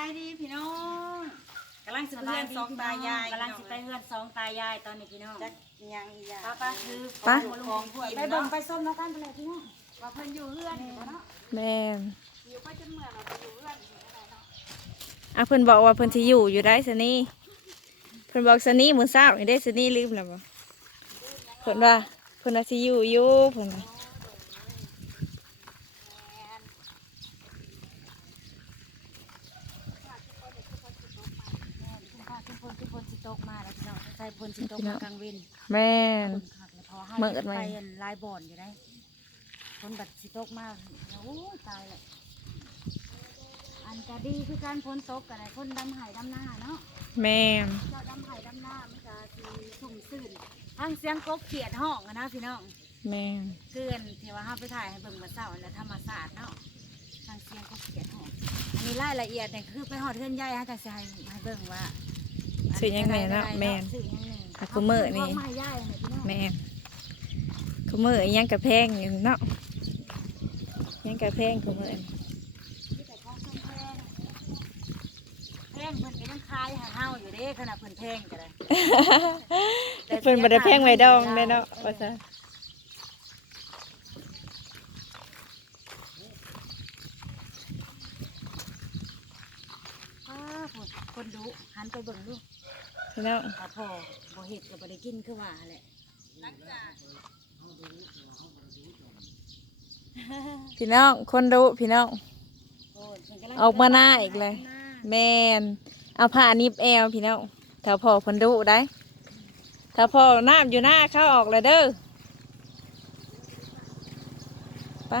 ายดีพี่น้องกำลังสิสไปบาเฮืยอนดีสองพี่ตาน้องยายกำลังสิไปเฮือนสองตายายตอนนี้พี่น้องจักยังอีหยาป้าป้าคือไปของถ้วยไปเบิ่งไปส้มน้ำกันไปเลยพี่น้องว่าเพิ่นอยู่เฮือนนี่บ่เนาะแม่นอยู่ไปจนเมื่อเราไปอยู่เฮือนนี่อะไรเนาะอะเพิ่นบอกว่าเพิ่นสิอยู่อยู่ได้สนี่เพิ่นบอกสนี่มื้อเช้านี่ได้สนี่ลืมแล้วบ่เพิ่นว่าเพิ่นว่าสิอยู่อยู่เพิ่นว่า คุณพ่อทุกคนทุกคนสิตกมา แล้วพี่น้องใส่พลสิตกมากลางเวินแม่นคนขักเลยพอให้เมื่อกันไหมไปลายบ่อนอยู่ได้คนบัดสิตกมาโอ้ยตายเลยอันก็ดีคือการพ้นตกกันเลยคนดำหายดำหน้าเนาะแม่นเจ้าดำไผ่ดำหน้ามันจะสีสุ่มสื่นทั้งเสียงกบเขียดห้องอะนะพี่น้องแม่นเกินที่ว่าห้าไปถ่ายให้เบิ่งมาเศร้าแล้วธรรมศาสตร์เนาะทั้งเสียงกบเขียดห้องอันนี้รายละเอียดเนี่ยคือไปหอดเทือนใหญ่ฮะแต่จะให้ให้เบิ่งว่า สื่อยังไงเนาะแม่นสื่อยังไงอะกูมื้อนี่เอามาให้ย่ายเนี่ยพี่น้องแม่นเขามื้ออิหยังกะแพงอยู่เนาะอิหยังกะแพงเขามื้อนี่ที่แต่ของแพงแพงเพิ่นก็ยังคายให้เฮาอยู่เด้ขนาดเพิ่นแพงก็ได้แต่เพิ่นบ่ได้แพงไว้ดองเด้เนาะว่าซะอ้าคนคนดูหันไปเบิ่งดู พี่น้องถ้าพอบ่เห็ดก็บ่ได้กินคือว่าแหละพี่น้องคนดูพี่น้องโอ้ยเพิ่นกำลังออกมาหน้าอีกเลยหน้าแม่นเอาผ้านิบแอวพี่น้องถ้าพ่อเพิ่นดุได้ถ้าพ่อน้ำอยู่หน้าเข้าออกเลยเด้อไปะ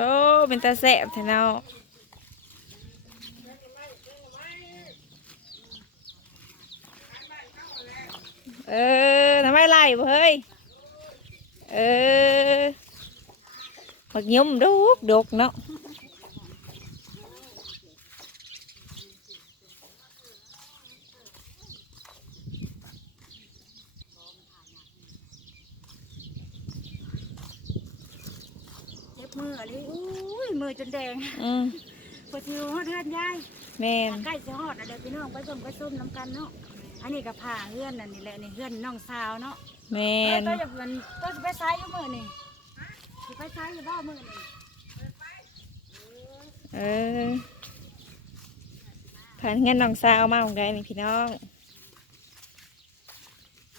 โอ้เป็นตาแสบแท้เนาะเออทำไมไล่บ่เฮ้ยเออมักยุ่มดุกดุกเนาะ มืออะไรอุ้ยมือจนแดงอืมปวดทิวฮอดเทือนยายแม่นใกล้จะฮอดอะไรพี่น้องไปส้มไปส้มน้ำกันเนาะอันนี้ก็ผ่าเฮือนนั่นนี่แหละนี่เฮือนน้องสาวเนาะแม่นตัวจะมันตัวจะไปซ้ายอยู่มือนี่สิไปซ้ายอยู่บ้ามือนี่เออผ่านเงินน้องสาวมาของไดนี่พี่น้อง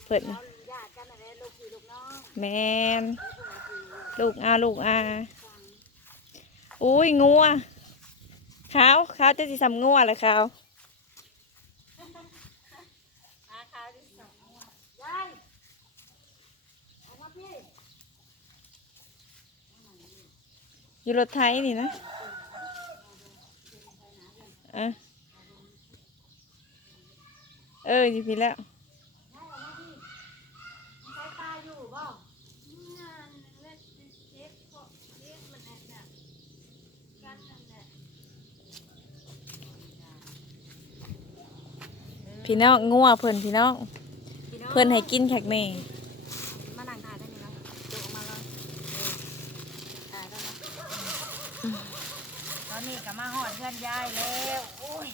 เปิดเราญาติกันอะไรลูกพี่ลูกน้องแมนลูกอาลูกอา อุ้ยงัวขาวขาวจะสิทำงัวเหรอขาวอาคาที่สองยายออกมาพี่อยู่รถไทยนี่นะเออเอออยู่พี่แล้ว ยายออกมาพี่ใช้ตาอยู่บ่ พี่น้องงัวเพิ่นพี่น้องพี่น้องเพิ่นให้กินแขกแม่มานั่งถ่ายได้ไหมนะดูออกมาเลยถ่ายได้ไหมตอนนี้ก็มาหอดเพื่อนยายแล้วโอ้ย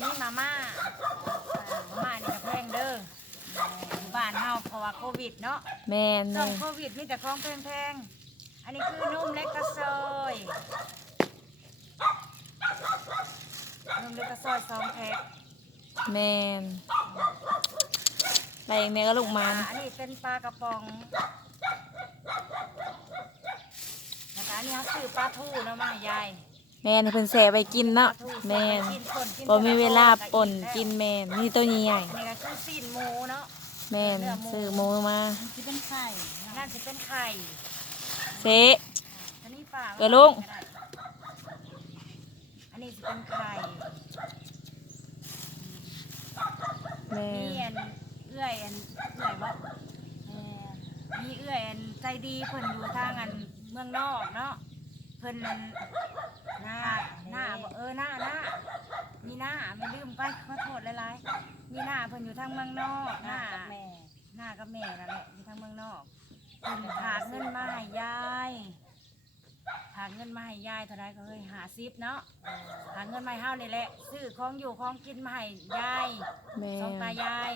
นี่มาม่าอ่ามาม่านี่ก็แพงเด้ออยู่บ้านเฮาเพราะว่าโควิดเนาะแม่นช่วแม่งโควิดมีแต่ของแพงๆอันนี้คือนุ่มเล็กกระซอย นุ่มเล็กกระซอยสองแพ็คแม่นไปแม่ก็ลูกมาอ่านะอันนี้เป็นปลากระป๋องนะคะอันนี้เขาซื้อปลาทูเนาะมาให้ยายแม่นให้เพิ่นแส่ไปกินเนาะแม่นกินคนกินบ่มีเวลาป่นแล้วกินแม่นนี่ตัวใหญ่นี่ก็คือซีนหมูเนาะๆแม่นซื้อหมูมาที่เป็นไข่นั่นจะเป็นไข่เซอันนี้ป่าเออลุง อันนี้จะเป็นไข่ แม่ มี น อันเอื้อยอันเอื้อยบ่เออมีเอื้อยอันใจดีเพิ่นอยู่ทางอันเมืองนอกเนาะเพิ่นนั่นหน้าหน้าบ่เออหน้าหน้ามีหน้าไม่ลืมไปขอโทษหลายๆมีหน้าเพิ่นอยู่ทางเมืองนอกหน้าน้ากับแม่หน้ากับแม่นั่นแหละอยู่ทางเมืองนอกเพิ่นฝากเงินมาให้ยาย ฝากเงินมาให้ยายเท่าไรก็เฮ้ยหาซิปเนาะฝากเงินมาให้เฮานี่แหละซื้อของอยู่ของกินมาให้ยายแม่สองนตายาย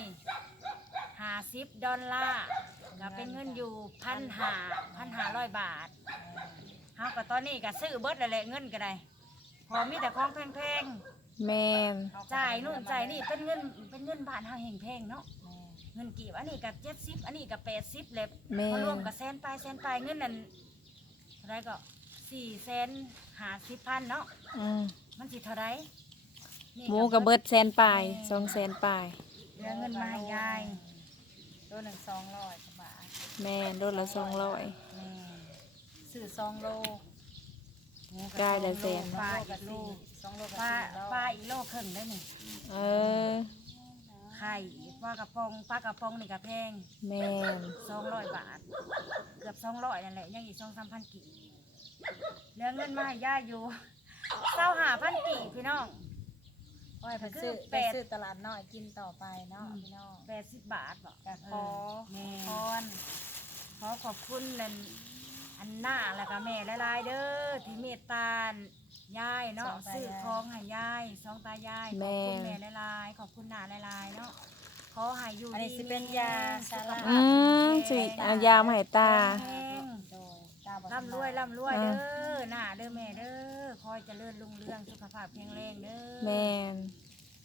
หาซิปดอลลาร์ก็เป็นเงินอยู่พันหาพันหาร้อยบาทเฮาก็ตอนนี้ก็ซื้อเบิดแล้วแหละเงินก็ได้พอมีแต่ของแพงแม่นๆจ่ายนู่นจ่ายนี่เป็นเงินเป็นเงินบาทเฮาแห่งแพงเนาะแม่เงินกีบอันนี้กับเจ็ดสิบอันนี้กับแปดสิบเลยแม่มารวมนกับแสนปลายแสนปลายเงินนั่นเท่าไรก็ สี่แสนหาสิบพันเนาะอืมมันสิเท่าไรนี่หมูกับเบิดแสนปลายสองแสนปลาย เหลือเงินมาให้ยายตัวหนึ่งสองร้อยกว่าบาทแม่นโดนละสองร้อย แม่ซื้อสองโลหมูบกายละแสน ปลากัอีบกโลสี่สองโลกับปลาสี่โลปลาอีกโลครึ่งได้นี่เออ ไข่ป ลากระป๋องปลากระป๋องนี่ก็แพงแม่นสองร้อยบาท เกือบสองร้อยนั่นแหละยังอีกสองสามพันกี่เหลือเงินมาให้ยายอยู่เศร้าหาพันกี่พี่น้อง โอ้ยไปซื้อคือไปแปดซื้อตลาดน้อยกินต่อไปเนาะอืม พี่น้องแปดสิบบาทบอกก็ขอแม่พรขอขอบคุณนั่นอันหน้าแล้วก็แม่หลายๆเด้อที่เมตตายายเนาะซื้อของให้ยายสองตายายขอบคุณแม่หลายๆขอบคุณหน้าหลายๆเนาะ ขอให้อยู่อันนี้ดีสิเป็นยาสาระอืมสิเอายามาให้ตาแข็งโดยตาบอดร่ำรวยร่ำรวยอ่าเด้อหน้าเด้อแม่เด้อคอยเจริญรุ่งเรืองสุขภาพแข็งแรงเด้อแม่น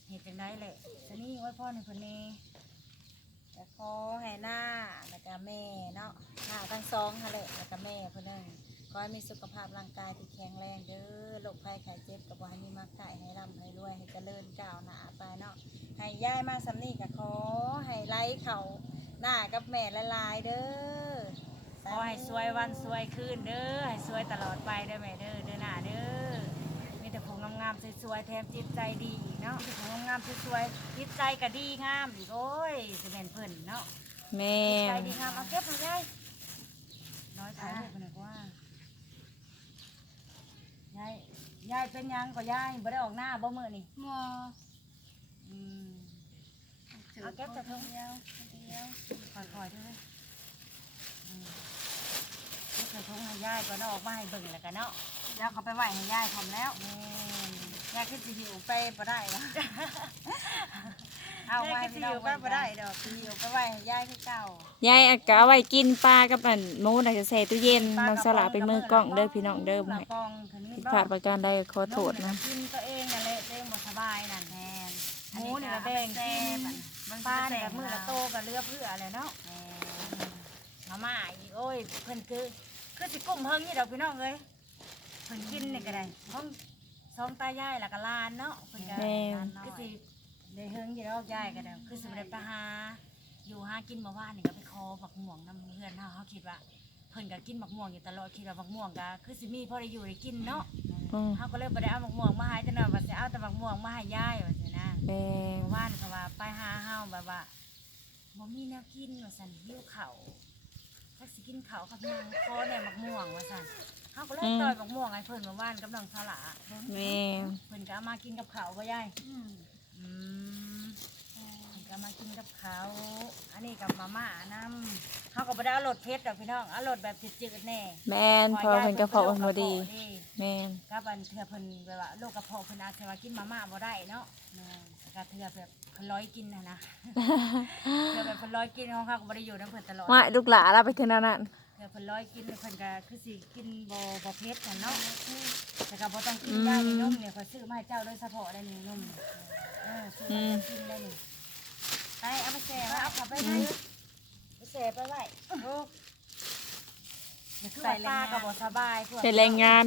เห็นจังได้แหละสนี่ไว้พ่อในคนนี้ก็ขอให้หน้าแล้วก็แม่เนาะหน้าทั้งสองค่ะเลยแล้วก็แม่คนนึงขอ ให้มีสุขภาพร่างกายที่แข็งแรงเด้อโรคภัยไข้เจ็บกับว่าให้มีมากไก่ให้ร่ำให้รวยให้เจริญก้าวหน้าไปเนาะให้ย่ายมาสำนีก็ขอให้ไล่เขาหน้ากับแม่ละลายๆเด้อขอให้สวยวันสวยคืนเด้อให้สวยตลอดไปเด้อแม่เด้อเด้อหน้าเด้อมีแต่ผมงามๆสวยๆแถมจิตใจดีอีกเนาะมีแต่ผมงามๆสวยๆจิตใจก็ดีงามอีกโอ้ยสิเป็นเพิ่นเนาะแม่ใจนดีงามเอาเก็บมาได้น้อยถ่ายให้คนหนึ่งว่า ยายยายเป็นหยังก็ยายบ่ได้ออกหน้าบ่มื้อนี่มัวอืมเอาเก็บแต่ทงเดียวเดียวค่อยๆเด้วยอืมเก็บแต่ทงให้ยายก็นออกมาให้เบิ่งแล้วกันเนาะแล้วเขาไปไหวให้ยายพร้อมแล้วยายขึ้นสิหิวไปบ่ได้หรอเอาไว้พี่น้องไปบ่ได้ดอกสิหิวไปไหวให้ยายคือเก่า ยายก็เอาไว้กินปลากับอันหมูน่ะจะใส่ตู้เย็นน้องสละเป็นมือกล้องเด้อพี่น้องเด้อบ่ให้กองถึงนี่ผิดบ่ พลาดประการใดขอโทษนะกินตัวเองนั่นแหละตัวเองบ่สบายนั่นแทนหมูนี่ละก็แบ่งกินมันปลาแซ่เนี่ยบมือละโตกับเรือเพื่ออะไรเนาะมาม่าอีกโอ้ยเพิ่นคือคือสิกุ้มเฮิงนี่ดอกพี่น้องเอ้ยเพิ่นกินนี่ก็ได้ของสองตายายแล้วก็หลานเนาะเพิ่นก็แม่คือสิได้เฮิงอยู่ดอกยายก็ได้คือสิบ่ได้ไปหาอยู่หากินมาว่านนี่ก็ไปคอบักม่วงนำเพื่อนเฮาเฮาคิดว่าเพิ่นก็กินบักม่วงอยู่ตลอดคิดว่าบักม่วงก็คือสิมีพอได้อยู่ได้กินเนาะอืมเขาก็เลยบ่ได้เอาบักม่วงมาให้แต่น่ะว่าสิเอาแต่บักม่วงมาให้ยายว่าซี่นะแม่นเมื่อวานเขาว่าไปหาเฮาแบบว่าบ่มีแนวกินว่าซั่นหิวข้าวจักสิกินข้าวกับหยังขอแหน่บักม่วงว่าซั่นเฮาก็เลยต่อยบักม่วงให้เพิ่นเมื่อวานกับน้องสลาเพิ่นแม่นเพิ่นก็เอามากินกับข้าวบ่ยายอืมอืมเพิ่น ก็เอามากินกับข้าวอันนี้กับมาม่านำเฮาก็บ่ได้เอารสเผ็ดดอกพี่น้องเอารสแบบจืดๆแน่แม่นพอเพิ่นกระเพาะมันบ่ดี แม่นกับอันเทื่อเพิ่นแบบว่าโรคกระเพาะเพิ่นอาจจะว่ากินมาม่าบ่ได้เนาะแล้วก็เทื่อแบบเพิ่นร้อยกินน่ะนะเทื่อแบบเพิ่นร้อยกินของเขาก็บ่ได้อยู่นำเพิ่นตลอด ว่าลูกหลานเราไปเท่านั้นน่ะเทื่อเพิ่นร้อยกินเพิ่นก็คือสิกินบ่บ่เผ็ดน่ะเนาะแต่ก็บ่ต้องกินยาในนมเนี่ยเขาซื้อมาให้เจ้าโดยเฉพาะได้นี่นมเออซื้อมาให้กินได้นี่ ไปเอาไปแช่ไว้เอาเข้าไปเลยไปแช่ไปไว้โอ้เดี๋ยวคือว่าตาก็บ่สบายพวกเป็นแรงงาน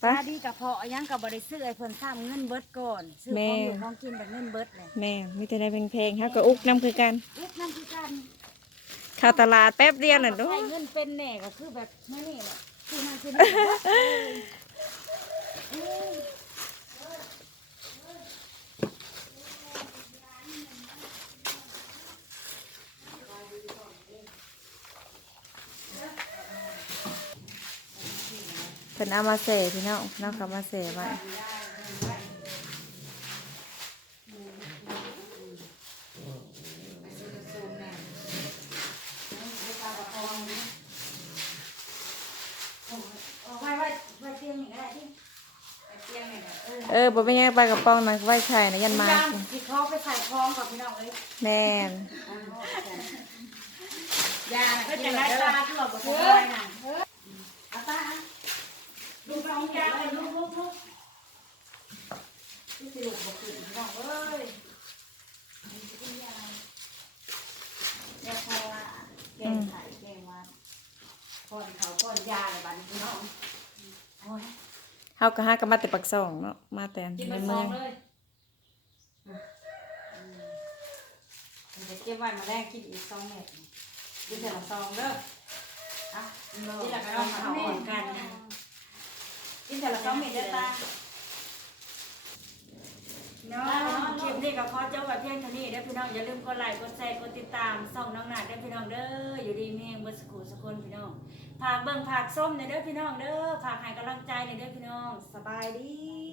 ไป ตาดีกับพอยังกับบริซื้อไอ้เพิ่นสร้างเงินเบิดก่อนซื้อของอยู่ของกินแบบเงินเบิดเลยแม่มีแต่ได้เพลงๆฮะก็อุกน้ำคือกันเอ๊ะนั่นคือการเข้าตลาดแป๊บเดียวน่ะเดูใช้เงินเป็นแน่ก็คือแบบเมื่อนี่แหละคือนั่นคือนี่ เพิ่นเอามาเสพี่น้องน้องก็มาเสไว้เอาไว้ไว้ไว้เตียงนี่ก็ได้ที่ไว้เตียงนี่ก็เออเออบ่เป็นไงปลากระป๋องนะไว้ไข่นะยันมาย่างสิเขาไปใส่คลองกับพี่น้องเลยแม่นยาก็จะได้ปลาที่เราบอกว่าน่ะเอาตาลูก สองจานเลยลูกลูกลูกลูกสิลูกบอกกินพี่น้องเอ้ยแม่พอว่าแกงไข่แกงว่าป้อนเขาป้อนยาเลยบัดนี้พี่น้องโอ้ยเฮาก็หากันมาแต่ปักซองเนาะมาแต่กินมาสเมือองงเลยมันจะเก็บไว้มาแรกกินอีกสองเม็ดกินแต่ละซองเด้ออะกินแล้วก็ต้องมาเอาอ่อนกันนะ กินแต่ละสองเม็ดได้อตาเนาะคลิปนี้ก็ขอจบกับเพียงเท่านี้เด้อพี่น้องอย่าลืมกดไลค์กดแชร์กดติดตามส่องน้องหนาเด้อพี่น้องเด้ออยู่ดีมีเงเบิดสกูสกุลพี่น้องผักเบิ่งผักส้มเนี่ยเด้อพี่น้องเด้อผักให้กำลังใจเนี่ยเด้อพี่น้องสบายดี